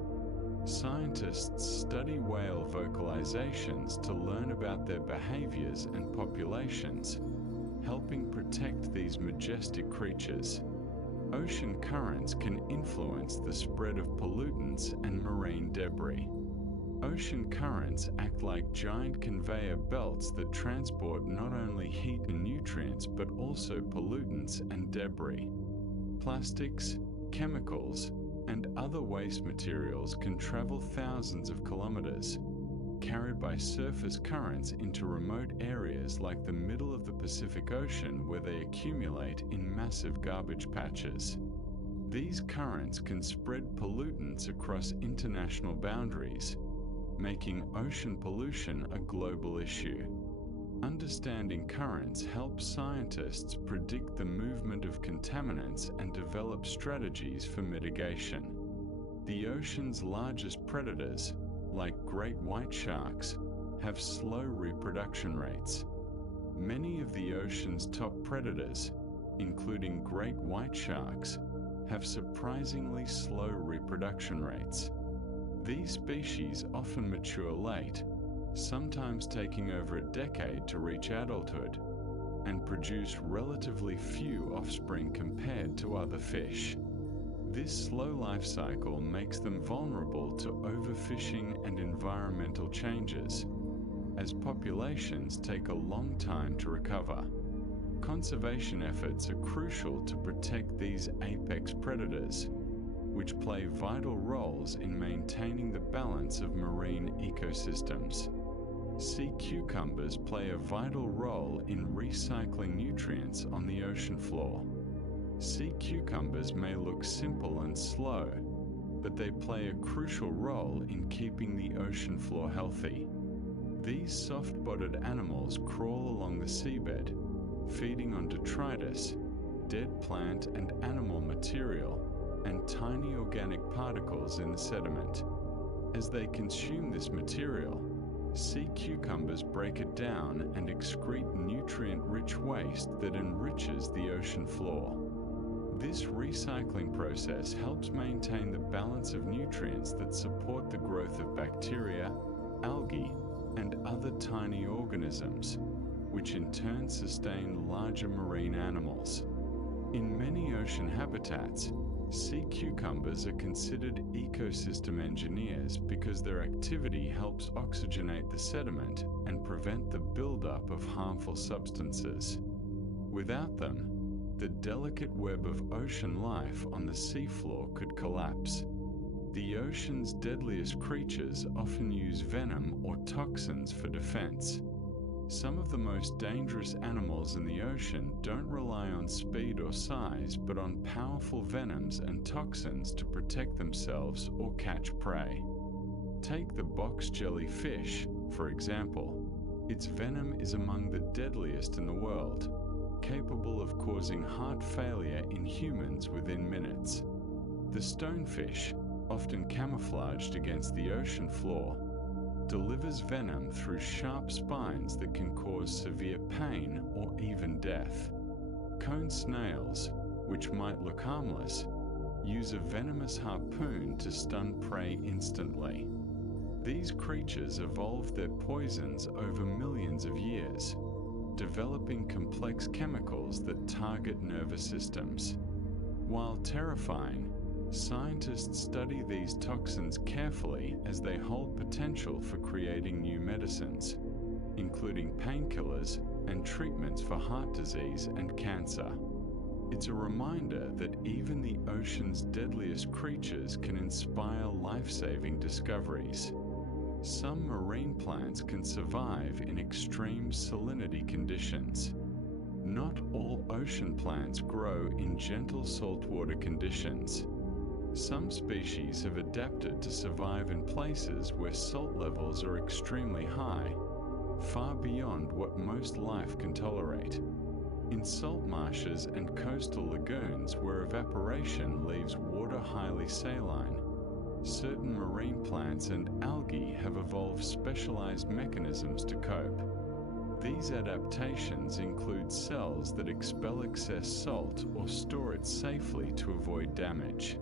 Scientists study whale vocalizations to learn about their behaviors and populations, helping protect these majestic creatures. Ocean currents can influence the spread of pollutants and marine debris. Ocean currents act like giant conveyor belts that transport not only heat and nutrients but also pollutants and debris. Plastics, chemicals, and other waste materials can travel thousands of kilometers, carried by surface currents into remote areas like the middle of the Pacific Ocean, where they accumulate in massive garbage patches. These currents can spread pollutants across international boundaries, making ocean pollution a global issue. Understanding currents helps scientists predict the movement of contaminants and develop strategies for mitigation. The ocean's largest predators, like great white sharks, have slow reproduction rates. Many of the ocean's top predators, including great white sharks, have surprisingly slow reproduction rates. These species often mature late, sometimes taking over a decade to reach adulthood. and produce relatively few offspring compared to other fish. This slow life cycle makes them vulnerable to overfishing and environmental changes, as populations take a long time to recover. Conservation efforts are crucial to protect these apex predators, which play vital roles in maintaining the balance of marine ecosystems. Sea cucumbers play a vital role in recycling nutrients on the ocean floor. Sea cucumbers may look simple and slow, but they play a crucial role in keeping the ocean floor healthy. These soft-bodied animals crawl along the seabed, feeding on detritus, dead plant and animal material, and tiny organic particles in the sediment. As they consume this material, sea cucumbers break it down and excrete nutrient-rich waste that enriches the ocean floor. This recycling process helps maintain the balance of nutrients that support the growth of bacteria, algae, and other tiny organisms, which in turn sustain larger marine animals. In many ocean habitats, sea cucumbers are considered ecosystem engineers because their activity helps oxygenate the sediment and prevent the buildup of harmful substances. Without them, the delicate web of ocean life on the seafloor could collapse. The ocean's deadliest creatures often use venom or toxins for defense. Some of the most dangerous animals in the ocean don't rely on speed or size, but on powerful venoms and toxins to protect themselves or catch prey. Take the box jellyfish, for example. Its venom is among the deadliest in the world, capable of causing heart failure in humans within minutes. The stonefish, often camouflaged against the ocean floor, delivers venom through sharp spines that can cause severe pain or even death. Cone snails, which might look harmless, use a venomous harpoon to stun prey instantly. These creatures evolved their poisons over millions of years, developing complex chemicals that target nervous systems. While terrifying, scientists study these toxins carefully as they hold potential for creating new medicines, including painkillers and treatments for heart disease and cancer. It's a reminder that even the ocean's deadliest creatures can inspire life-saving discoveries. Some marine plants can survive in extreme salinity conditions. Not all ocean plants grow in gentle saltwater conditions. Some species have adapted to survive in places where salt levels are extremely high, far beyond what most life can tolerate. In salt marshes and coastal lagoons where evaporation leaves water highly saline, certain marine plants and algae have evolved specialized mechanisms to cope. These adaptations include cells that expel excess salt or store it safely to avoid damage.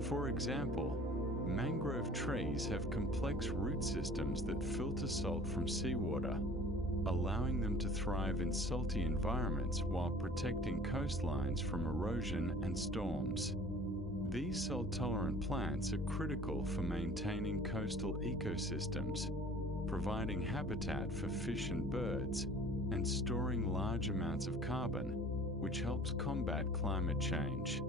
For example, mangrove trees have complex root systems that filter salt from seawater, allowing them to thrive in salty environments while protecting coastlines from erosion and storms. These salt-tolerant plants are critical for maintaining coastal ecosystems, providing habitat for fish and birds, and storing large amounts of carbon, which helps combat climate change.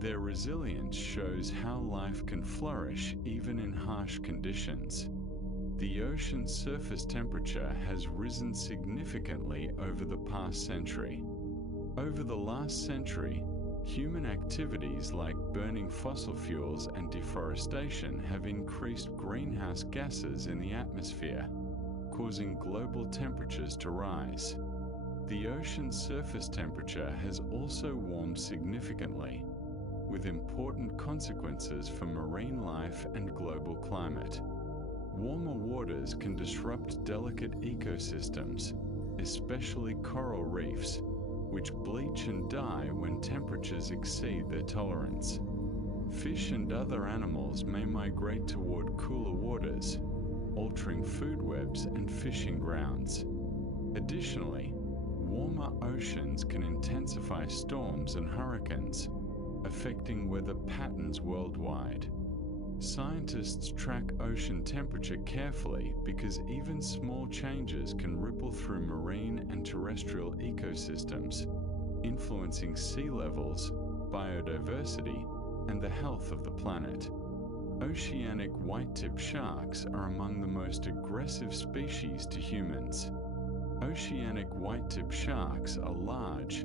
Their resilience shows how life can flourish even in harsh conditions. The ocean's surface temperature has risen significantly over the past century. Over the last century, human activities like burning fossil fuels and deforestation have increased greenhouse gases in the atmosphere, causing global temperatures to rise. The ocean's surface temperature has also warmed significantly, with important consequences for marine life and global climate. Warmer waters can disrupt delicate ecosystems, especially coral reefs, which bleach and die when temperatures exceed their tolerance. Fish and other animals may migrate toward cooler waters, altering food webs and fishing grounds. Additionally, warmer oceans can intensify storms and hurricanes, affecting weather patterns worldwide. Scientists track ocean temperature carefully because even small changes can ripple through marine and terrestrial ecosystems, influencing sea levels, biodiversity, and the health of the planet. Oceanic white-tip sharks are among the most aggressive species to humans. Oceanic white-tip sharks are large,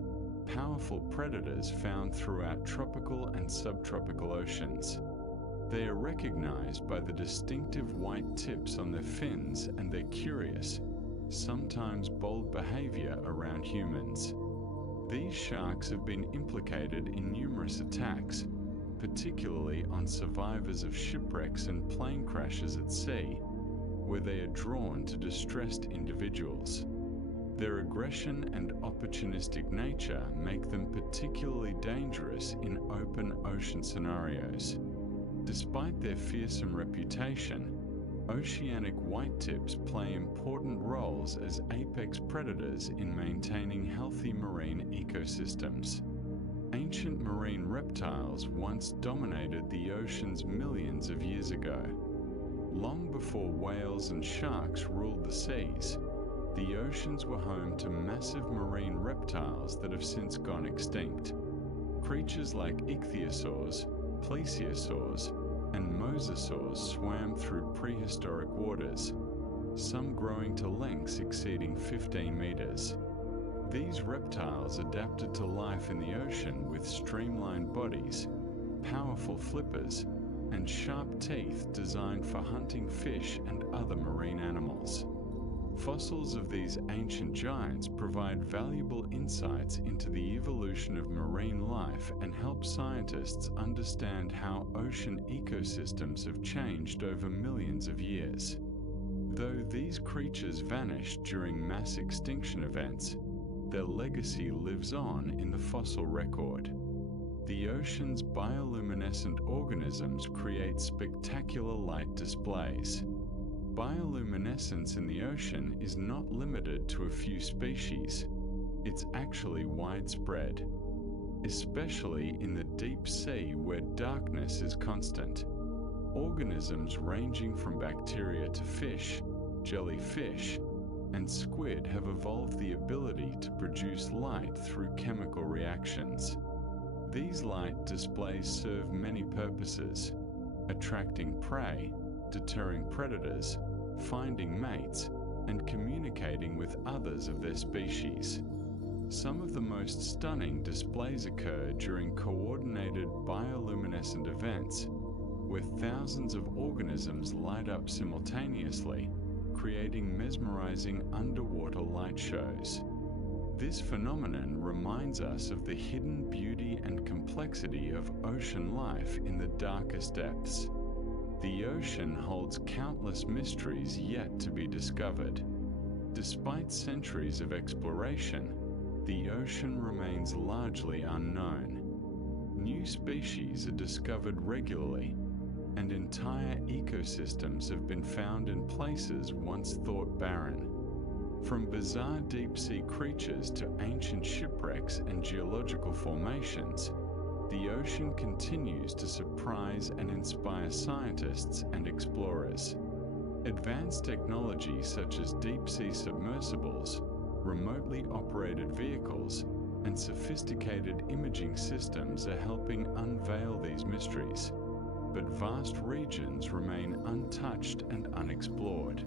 powerful predators found throughout tropical and subtropical oceans. They are recognized by the distinctive white tips on their fins and their curious, sometimes bold behavior around humans. These sharks have been implicated in numerous attacks, particularly on survivors of shipwrecks and plane crashes at sea, where they are drawn to distressed individuals. Their aggression and opportunistic nature make them particularly dangerous in open ocean scenarios. Despite their fearsome reputation, oceanic whitetips play important roles as apex predators in maintaining healthy marine ecosystems. Ancient marine reptiles once dominated the oceans millions of years ago. Long before whales and sharks ruled the seas, the oceans were home to massive marine reptiles that have since gone extinct. Creatures like ichthyosaurs, plesiosaurs, and mosasaurs swam through prehistoric waters, some growing to lengths exceeding 15 meters. These reptiles adapted to life in the ocean with streamlined bodies, powerful flippers, and sharp teeth designed for hunting fish and other marine animals. Fossils of these ancient giants provide valuable insights into the evolution of marine life and help scientists understand how ocean ecosystems have changed over millions of years. Though these creatures vanished during mass extinction events, their legacy lives on in the fossil record. The ocean's bioluminescent organisms create spectacular light displays. Bioluminescence in the ocean is not limited to a few species. It's actually widespread, especially in the deep sea where darkness is constant. Organisms ranging from bacteria to fish, jellyfish, and squid have evolved the ability to produce light through chemical reactions. These light displays serve many purposes: attracting prey, deterring predators, finding mates, and communicating with others of their species. Some of the most stunning displays occur during coordinated bioluminescent events, where thousands of organisms light up simultaneously, creating mesmerizing underwater light shows. This phenomenon reminds us of the hidden beauty and complexity of ocean life in the darkest depths. The ocean holds countless mysteries yet to be discovered. Despite centuries of exploration, the ocean remains largely unknown. New species are discovered regularly, and entire ecosystems have been found in places once thought barren. From bizarre deep-sea creatures to ancient shipwrecks and geological formations, the ocean continues to surprise and inspire scientists and explorers. Advanced technology such as deep-sea submersibles, remotely operated vehicles, and sophisticated imaging systems are helping unveil these mysteries, but vast regions remain untouched and unexplored.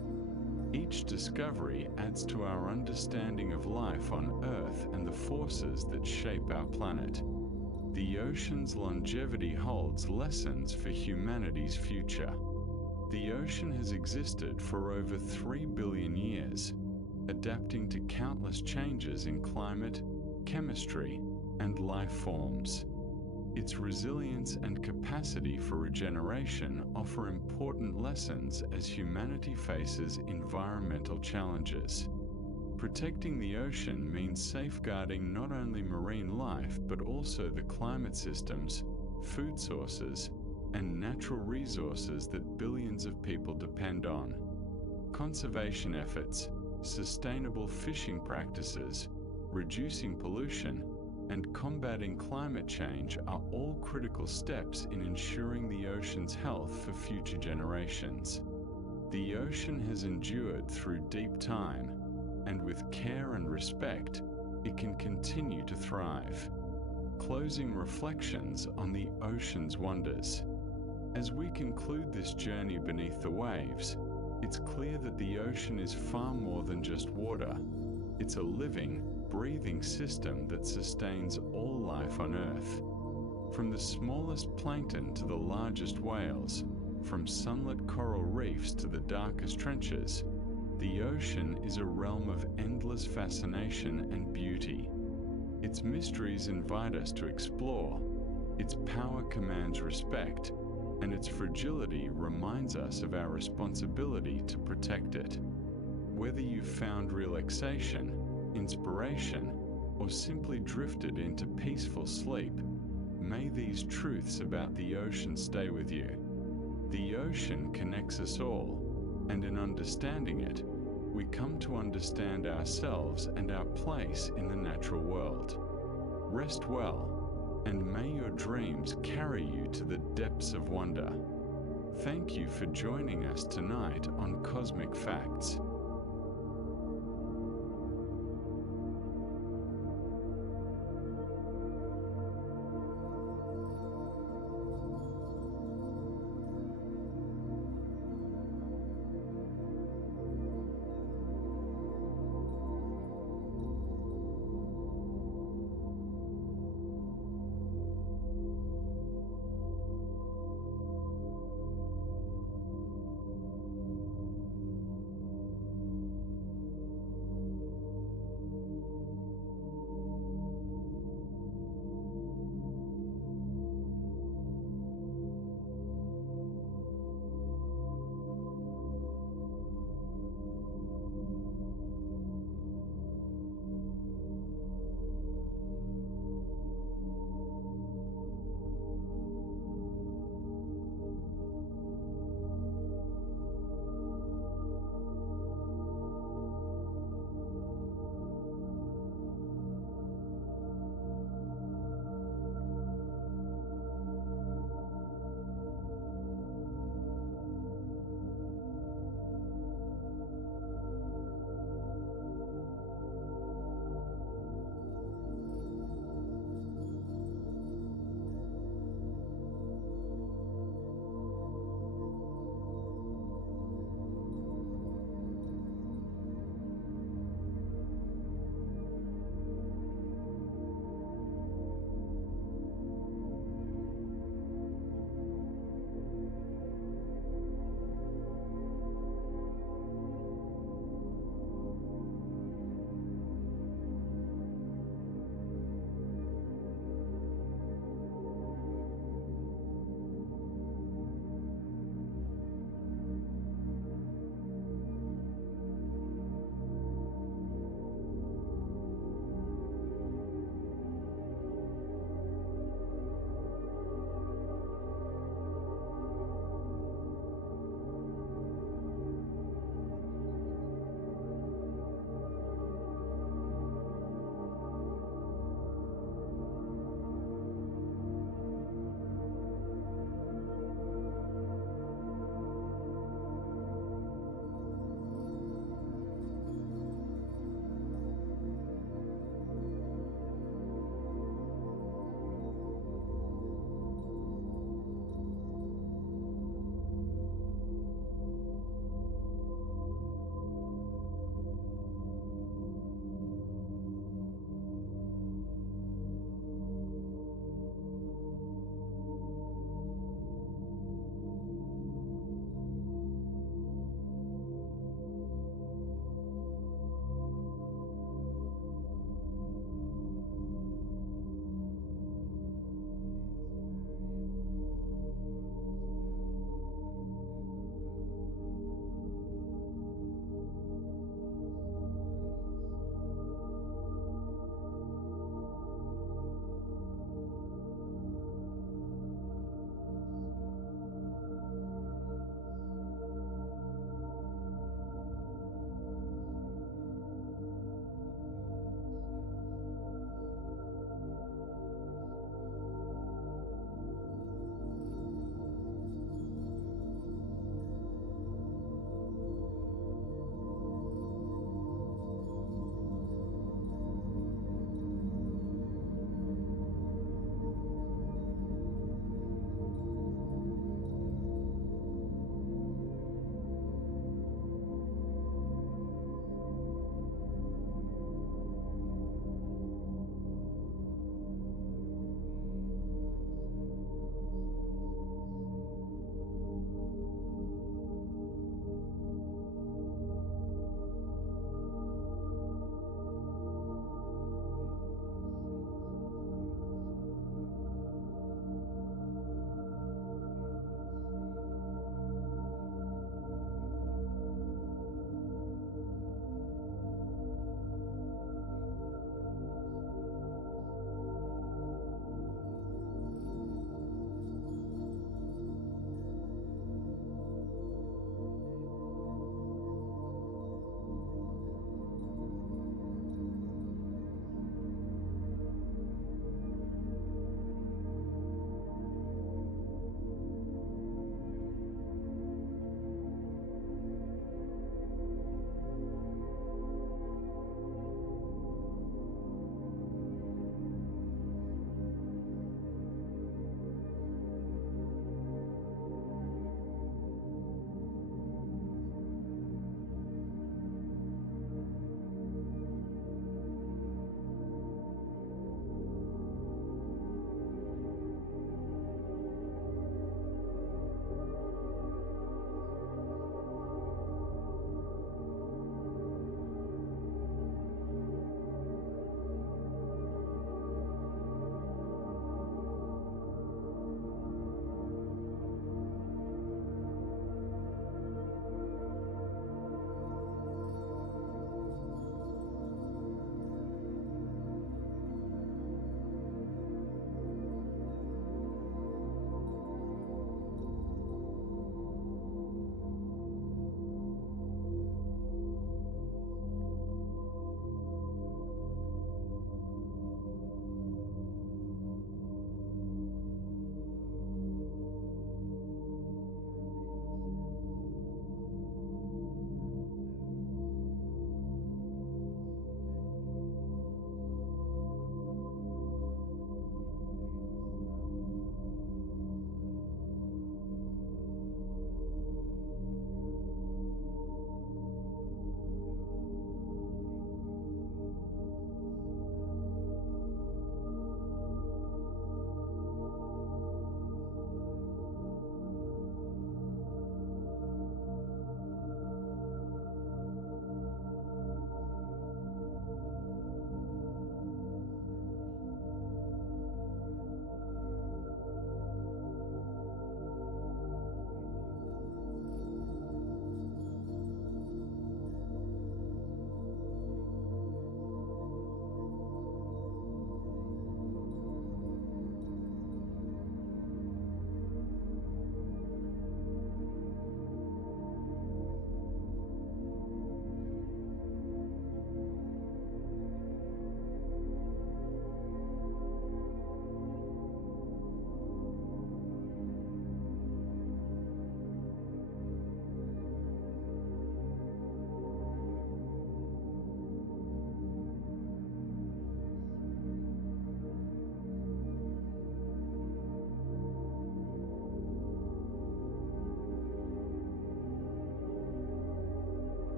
Each discovery adds to our understanding of life on Earth and the forces that shape our planet. The ocean's longevity holds lessons for humanity's future. The ocean has existed for over 3 billion years, adapting to countless changes in climate, chemistry, and life forms. Its resilience and capacity for regeneration offer important lessons as humanity faces environmental challenges. Protecting the ocean means safeguarding not only marine life but also the climate systems, food sources, and natural resources that billions of people depend on. Conservation efforts, sustainable fishing practices, reducing pollution, and combating climate change are all critical steps in ensuring the ocean's health for future generations. The ocean has endured through deep time, and with care and respect, it can continue to thrive. Closing reflections on the ocean's wonders. As we conclude this journey beneath the waves, it's clear that the ocean is far more than just water. It's a living, breathing system that sustains all life on Earth. From the smallest plankton to the largest whales, from sunlit coral reefs to the darkest trenches, the ocean is a realm of endless fascination and beauty. Its mysteries invite us to explore, its power commands respect, and its fragility reminds us of our responsibility to protect it. Whether you've found relaxation, inspiration, or simply drifted into peaceful sleep, may these truths about the ocean stay with you. The ocean connects us all, and in understanding it, we come to understand ourselves and our place in the natural world. Rest well, and may your dreams carry you to the depths of wonder. Thank you for joining us tonight on Cosmic Facts.